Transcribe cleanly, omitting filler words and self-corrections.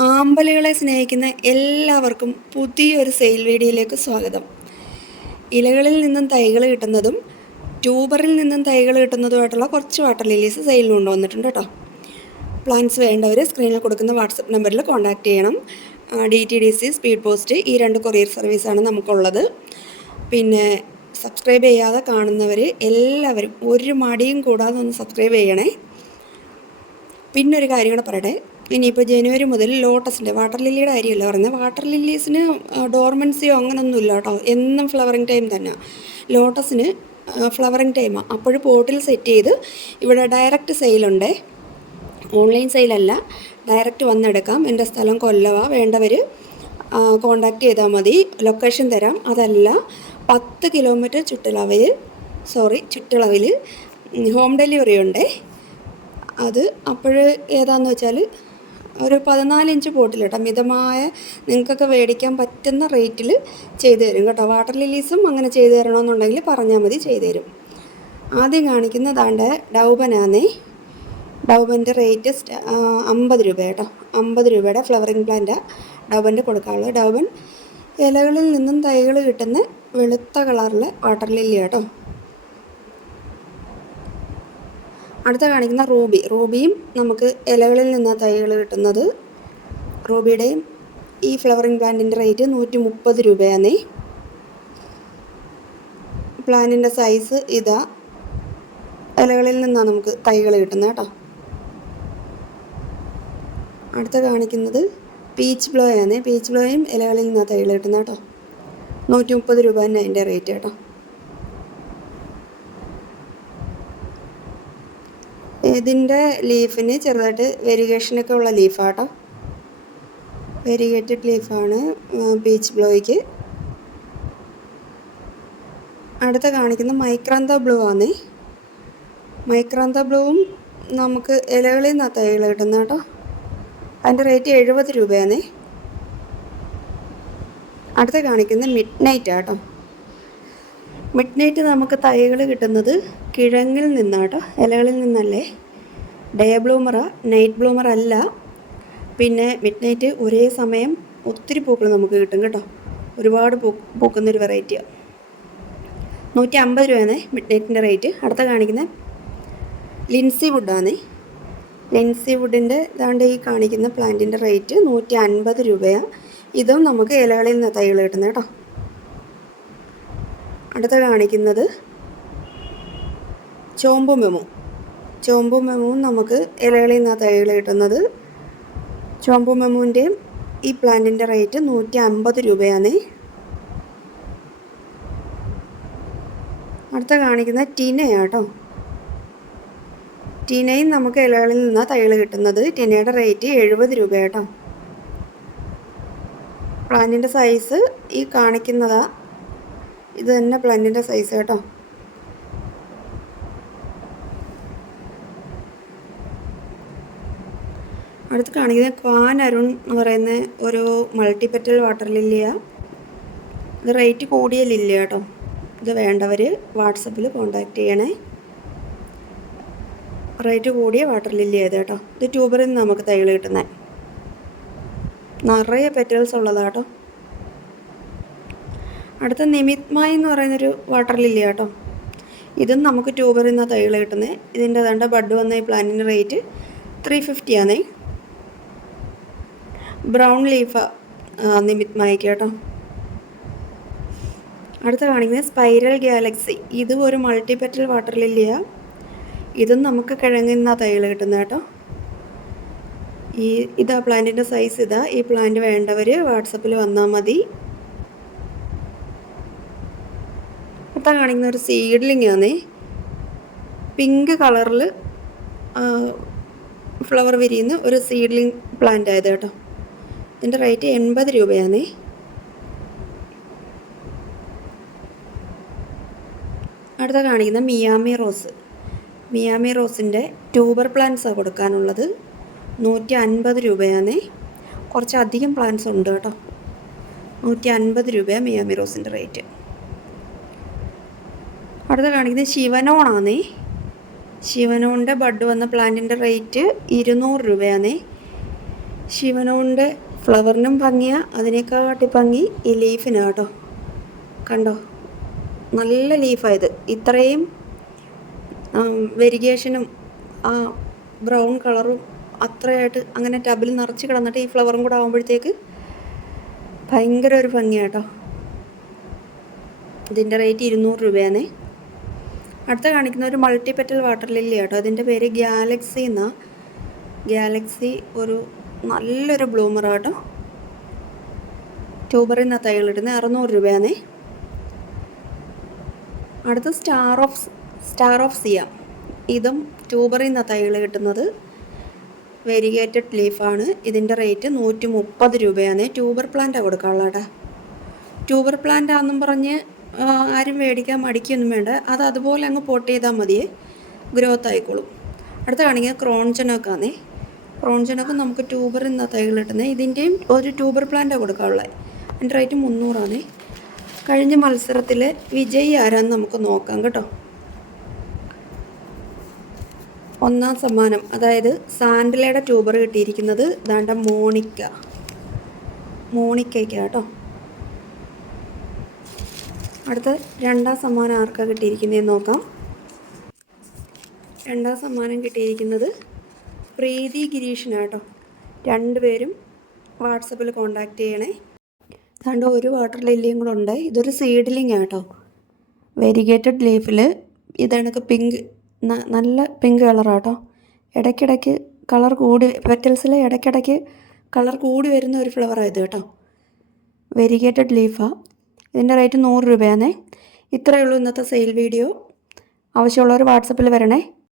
ആമ്പലുകളെ സ്നേഹിക്കുന്ന എല്ലാവർക്കും പുതിയൊരു സെയിൽ വീഡിയോയിലേക്ക് സ്വാഗതം. ഇലകളിൽ നിന്നും തൈകൾ കിട്ടുന്നതും ട്യൂബറിൽ നിന്നും തൈകൾ കിട്ടുന്നതുമായിട്ടുള്ള കുറച്ച് വാട്ടർ ലില്ലീസ് സെയിലിന് കൊണ്ടുവന്നിട്ടുണ്ട് കേട്ടോ. പ്ലാന്റ്സ് വേണ്ടവർ സ്ക്രീനിൽ കൊടുക്കുന്ന വാട്സപ്പ് നമ്പറിൽ കോൺടാക്റ്റ് ചെയ്യണം. DTDC, സ്പീഡ് പോസ്റ്റ് ഈ 2 കൊറിയർ സർവീസാണ് നമുക്കുള്ളത്. പിന്നെ സബ്സ്ക്രൈബ് ചെയ്യാതെ കാണുന്നവർ എല്ലാവരും ഒരു മടിയും കൂടാതെ ഒന്ന് സബ്സ്ക്രൈബ് ചെയ്യണേ. പിന്നെ ഒരു കാര്യം കൂടെ പറയട്ടെ. ഇനിയിപ്പോൾ ജനുവരി മുതൽ ലോട്ടസിൻ്റെ വാട്ടർ ലില്ലിയുടെ കാര്യമല്ല പറയുന്നത്. വാട്ടർ ലില്ലീസിന് ഡോർമൻസിയോ അങ്ങനെയൊന്നുമില്ല കേട്ടോ. എന്നും ഫ്ലവറിങ് ടൈം തന്നെ. ലോട്ടസിന് ഫ്ലവറിങ് ടൈമാണ്. അപ്പോൾ പോട്ടിൽ സെറ്റ് ചെയ്ത് ഇവിടെ ഡയറക്റ്റ് സെയിലുണ്ട്. ഓൺലൈൻ സെയിലല്ല, ഡയറക്റ്റ് വന്നെടുക്കാം. എൻ്റെ സ്ഥലം കൊല്ലവാ. വേണ്ടവർ കോണ്ടാക്ട് ചെയ്താൽ മതി. ലൊക്കേഷൻ തരാം. അതല്ല 10 കിലോമീറ്റർ ചുറ്റളവിൽ ഹോം ഡെലിവറി ഉണ്ട്. അത് അപ്പോൾ ഏതാണെന്ന് വെച്ചാൽ ഒരു 14 ഇഞ്ച് പോട്ടിൽ കേട്ടോ. മിതമായ നിങ്ങൾക്കൊക്കെ മേടിക്കാൻ പറ്റുന്ന റേറ്റിൽ ചെയ്തു തരും കേട്ടോ. വാട്ടർ ലില്ലീസും അങ്ങനെ ചെയ്തു തരണമെന്നുണ്ടെങ്കിൽ പറഞ്ഞാൽ മതി, ചെയ്തു തരും. ആദ്യം കാണിക്കുന്നതാണ്ട് ഡൗബനാന്നേ. ഡൗബൻ്റെ റേറ്റ് 50 രൂപ കേട്ടോ. 50 രൂപയുടെ ഫ്ലവറിങ് പ്ലാന്റ് ഡൗബൻ്റെ കൊടുക്കാനുള്ളത്. ഡൗബൻ ഇലകളിൽ നിന്നും തൈകൾ കിട്ടുന്ന വെളുത്ത കളറിലെ വാട്ടർ ലില്ലി കേട്ടോ. അടുത്ത കാണിക്കുന്ന റൂബിയും നമുക്ക് ഇലകളിൽ നിന്ന് തൈകൾ കിട്ടുന്നത്. റൂബിയുടെയും ഈ ഫ്ലവറിങ് പ്ലാന്റിൻ്റെ റേറ്റ് 130 രൂപയാണേ. പ്ലാന്റിൻ്റെ സൈസ് ഇതാ. ഇലകളിൽ നിന്നാണ് നമുക്ക് തൈകൾ കിട്ടുന്നത് കേട്ടോ. അടുത്ത കാണിക്കുന്നത് പീച്ച് ബ്ലോയാണ്. പീച്ച് ബ്ലോയും ഇലകളിൽ നിന്നാണ് തൈകൾ കിട്ടുന്നത് കേട്ടോ. 130 രൂപ തന്നെ അതിൻ്റെ റേറ്റ് കേട്ടോ. ഇതിൻ്റെ ലീഫിന് ചെറുതായിട്ട് വെരിഗേഷനൊക്കെ ഉള്ള ലീഫാട്ടോ. Variegated ലീഫാണ് peach ബ്ലോയ്ക്ക്. അടുത്ത കാണിക്കുന്ന മൈക്രാന്ത ബ്ലൂ ആണ്. മൈക്രാന്ത ബ്ലൂവും നമുക്ക് ഇലകളിൽ നിന്നാണ് തൈകൾ കിട്ടുന്നത് കേട്ടോ. അതിൻ്റെ റേറ്റ് 70 രൂപയാണ്. അടുത്ത കാണിക്കുന്ന മിഡ് നൈറ്റ് കേട്ടോ. മിഡ് നൈറ്റ് നമുക്ക് തൈകൾ കിട്ടുന്നത് കിഴങ്ങിൽ നിന്നാണ് കേട്ടോ, ഇലകളിൽ നിന്നല്ലേ. ഡേ ബ്ലൂമറാ, നൈറ്റ് ബ്ലൂമർ അല്ല. പിന്നെ മിഡ് നൈറ്റ് ഒരേ സമയം ഒത്തിരി പൂക്കൾ നമുക്ക് കിട്ടും കേട്ടോ. ഒരുപാട് പൂക്കുന്നൊരു വെറൈറ്റിയാണ്. 150 രൂപയാണ് മിഡ് നൈറ്റിൻ്റെ റേറ്റ്. അടുത്ത കാണിക്കുന്ന ലിൻസി വുഡാണ്. ലിൻസി വുഡിൻ്റെ ഇതാണ്ട് ഈ കാണിക്കുന്ന പ്ലാന്റിൻ്റെ റേറ്റ് 150 രൂപയാണ്. ഇതും നമുക്ക് ഇലകളിൽ നിന്ന് തൈകൾ കിട്ടുന്നത് കേട്ടോ. അടുത്ത കാണിക്കുന്നത് ചോമ്പു മെമുവും നമുക്ക് ഇലകളിൽ നിന്നാണ് തൈകൾ കിട്ടുന്നത്. ചോമ്പു മെമുവിൻ്റെയും ഈ പ്ലാന്റിൻ്റെ റേറ്റ് 150 രൂപയാണ്. അടുത്ത കാണിക്കുന്ന ടീനയാട്ടോ. ടീനയും നമുക്ക് ഇലകളിൽ നിന്നാണ് തൈകൾ കിട്ടുന്നത്. ടീനയുടെ റേറ്റ് 70 രൂപ കേട്ടോ. പ്ലാന്റിൻ്റെ സൈസ് ഈ കാണിക്കുന്നതാ. ഇത് തന്നെ പ്ലാന്റിൻ്റെ സൈസ് കേട്ടോ. അടുത്ത് കാണിക്കുന്നത് ക്വാൻ അരുൺ എന്ന് പറയുന്ന ഒരു മൾട്ടിപെറ്റൽ വാട്ടർ ലില്ലിയാണ്. ഇത് റേറ്റ് കൂടിയ ലില്ലി കേട്ടോ. ഇത് വേണ്ടവർ വാട്സപ്പിൽ കോൺടാക്റ്റ് ചെയ്യണേ. റേറ്റ് കൂടിയ വാട്ടർ ലില്ലി ആയത് കേട്ടോ. ഇത് ട്യൂബറിൽ നിന്ന് നമുക്ക് തൈകൾ കിട്ടുന്നത്. നിറയെ പെറ്റൽസ് ഉള്ളതാണ് കേട്ടോ. അടുത്ത നിമിത്മായി എന്ന് പറയുന്നൊരു വാട്ടർ ലില്ലി കേട്ടോ. ഇതും നമുക്ക് ട്യൂബറിൽ നിന്നാണ് തൈകൾ കിട്ടുന്നത്. ഇതിൻ്റെ ഏതാണ്ട് ബഡ് വന്ന ഈ പ്ലാന്റിൻ്റെ റേറ്റ് 350 ആണ്. ബ്രൗൺ ലീഫ് നിമിത്മായിക്ക് കേട്ടോ. അടുത്ത കാണിക്കുന്നത് സ്പൈറൽ ഗാലക്സി. ഇതും ഒരു മൾട്ടിപെറ്റൽ വാട്ടർ ലില്ലിയാണ്. ഇതും നമുക്ക് കിഴങ്ങിൽ നിന്നാണ് തൈകൾ കിട്ടുന്നത് കേട്ടോ. ഇതാ പ്ലാന്റിൻ്റെ സൈസ് ഇതാ. ഈ പ്ലാന്റ് വേണ്ടവർ വാട്സപ്പിൽ വന്നാൽ മതി. അടുത്ത കാണിക്കുന്ന ഒരു സീഡ്ലിംഗ് ആണ്. പിങ്ക് കളറിൽ ഫ്ലവർ വിരിയുന്ന ഒരു സീഡ്ലിംഗ് പ്ലാന്റ് ആയത് കേട്ടോ. ഇതിൻ്റെ റേറ്റ് 80 രൂപയാണ്. അടുത്ത കാണിക്കുന്ന മിയാമി റോസിൻ്റെ ട്യൂബർ പ്ലാന്റ്സാണ് കൊടുക്കാനുള്ളത്. 150 രൂപയാണ്. കുറച്ചധികം പ്ലാന്റ്സ് ഉണ്ട് കേട്ടോ. 150 രൂപയാണ് മിയാമി റോസിൻ്റെ റേറ്റ്. അടുത്ത കാണിക്കുന്നത് ശിവനോണാണ്. ശിവനോണിൻ്റെ ബഡ് വന്ന പ്ലാന്റിൻ്റെ റേറ്റ് 200 രൂപയാണ്. ശിവനോണിൻ്റെ ഫ്ലവറിനും ഭംഗിയാണ്, അതിനെക്കാട്ടി ഭംഗി ഈ ലീഫിനാട്ടോ. കണ്ടോ, നല്ല ലീഫായത്. ഇത്രയും വെരിഗേഷനും ആ ബ്രൗൺ കളറും അത്രയായിട്ട് അങ്ങനെ ടബിൽ നിറച്ച് കിടന്നിട്ട് ഈ ഫ്ലവറും കൂടെ ആകുമ്പോഴത്തേക്ക് ഭയങ്കര ഒരു ഭംഗിയാട്ടോ. ഇതിൻ്റെ റേറ്റ് 200 രൂപയാണേ. അടുത്ത കാണിക്കുന്ന ഒരു മൾട്ടി പെറ്റൽ വാട്ടർ ലില്ലി ആട്ടോ. അതിൻ്റെ പേര് ഗാലക്സി എന്നാണ്. ഗാലക്സി ഒരു നല്ലൊരു ബ്ലൂമറാട്ടോ. ട്യൂബറിൽ നിന്നാണ് തൈകളിടുന്നത്. 600 രൂപയാണേ. അടുത്ത സ്റ്റാർ ഓഫ് സിയ. ഇതും ട്യൂബറിൽ നിന്നാണ് തൈകൾ കിട്ടുന്നത്. വെരിഗേറ്റഡ് ലീഫാണ്. ഇതിൻ്റെ റേറ്റ് 130 രൂപയാണ്. ട്യൂബർ പ്ലാന്റാണ് കൊടുക്കാനുള്ളതാ. ട്യൂബർ പ്ലാന്റ് ആണെന്നും പറഞ്ഞ് ആരും മേടിക്കാൻ മടിക്കൊന്നും വേണ്ട. അത് അതുപോലെ അങ്ങ് പോട്ട് ചെയ്താൽ മതിയേ, ഗ്രോത്ത് ആയിക്കോളും. അടുത്ത കാണിക്കുക ക്രോൺജനൊക്കെയാണേ. ക്രോൺജനൊക്കെ നമുക്ക് ട്യൂബറിൽ നിന്നാണ് തൈകൾ കിട്ടുന്നത്. ഇതിൻ്റെയും ഒരു ട്യൂബർ പ്ലാന്റാണ് കൊടുക്കാനുള്ളത്. അതിൻ്റെ റേറ്റ് 300 കഴിഞ്ഞ മത്സരത്തിൽ വിജയി ആരാന്ന് നമുക്ക് നോക്കാം കേട്ടോ. 1ാം സമ്മാനം, അതായത് സാൻഡലയുടെ ട്യൂബർ കിട്ടിയിരിക്കുന്നത് ദാണ്ട മോണിക്കയ്ക്ക് കേട്ടോ. അടുത്ത 2ാം സമ്മാനം ആർക്കാണ് കിട്ടിയിരിക്കുന്നതെന്ന് നോക്കാം. 2ാം സമ്മാനം കിട്ടിയിരിക്കുന്നത് പ്രീതി ഗിരീഷിനാട്ടോ. 2 പേരും വാട്സപ്പിൽ കോണ്ടാക്ട് ചെയ്യണേ. അതുകൊണ്ട് ഒരു വാട്ടർ ലില്ലിയും കൂടെ ഉണ്ട്. ഇതൊരു സീഡ്ലിംഗ് ആട്ടോ. വെരിഗേറ്റഡ് ലീഫിൽ ഇതെനിക്ക് പിങ്ക്, നല്ല പിങ്ക് കളറാട്ടോ. ഇടയ്ക്കിടയ്ക്ക് കളർ കൂടി, പെറ്റൽസിൽ ഇടയ്ക്കിടയ്ക്ക് കളർ കൂടി വരുന്ന ഒരു ഫ്ലവറാണ് ഇത് കേട്ടോ. വെരിഗേറ്റഡ് ലീഫാണ്. ഇതിൻ്റെ റേറ്റ് 100 രൂപയാണേ. ഇത്രയേ ഉള്ളൂ ഇന്നത്തെ സെയിൽ വീഡിയോ. ആവശ്യമുള്ളവർ വാട്സപ്പിൽ വരണേ.